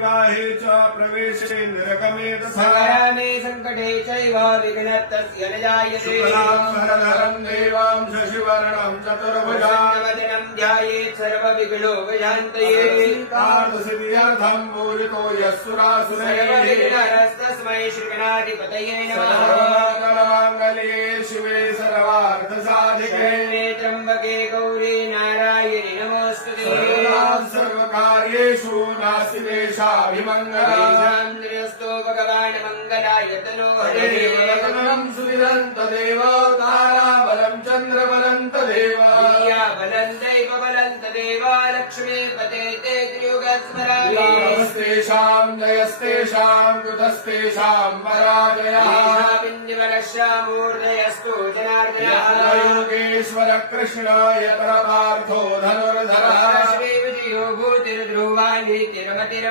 विवाहे च प्रवेशे निर्गमे तथा संग्रामे संकटे चैव विघ्नस्तस्य न जायते शुक्लाम्बरधरं देवां शशिवर्णं चतुर्भुजां वदनं ध्यायेत् सर्वविघ्नोपशान्तये सिद्ध्यर्थं पूजितो यस्सुरासुरैः सर्वविघ्नहरस्तस्मै श्रीगणाधिपतये नमः सर्वमङ्गलमाङ्गल्ये शिवे सर्वार्थसाधिके त्र्यम्बके गौरी नारायणि नमोऽस्तुते सर्वकार्येषु नास्ति देशाभिमङ्गलम् भगवान् मङ्गलाय तनो हरेवरतनं सुविदं तदेव ताराबलं चन्द्रबलं तदेव बलं दैवबलं तदेव लक्ष्मीपते ते त्रियुगस्मरामि लाभस्तेषां जयस्तेषां कृतस्तेषां पराजयः बिन्दुवरश्यामूर्धयस्तु जनार्दनः योगेश्वर कृष्ण यत्र पार्थो धनुर्धरः विजयो भूतिर्ध्रुवानि तिरुमतिर्